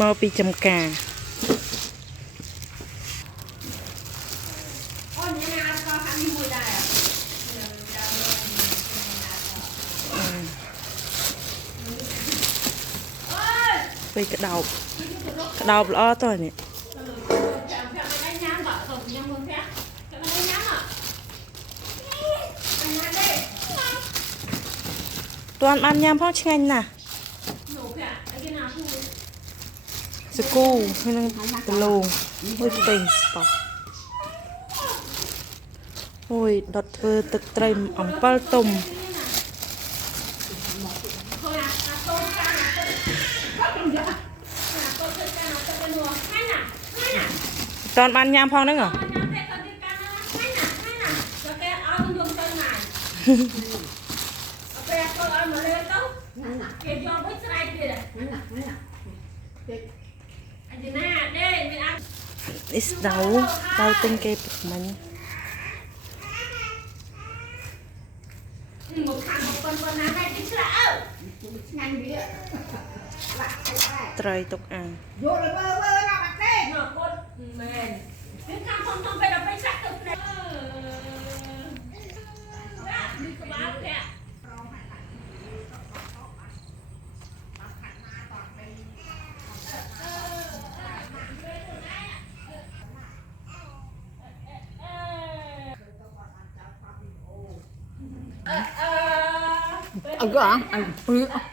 มาปีจำกาไปกระดาบล้อตัวเนี่ยตัวอันยามพ่อเชงน่ะสกูให้นั่งตะลุงโอ้ยติงปอกโอ้ยดอดเธอตึกเตรมอ่ำปลาตุ่มตอนอันยามพ่อนั่งเหรอis đau tinh kê bực mình trời tục ăn Agak,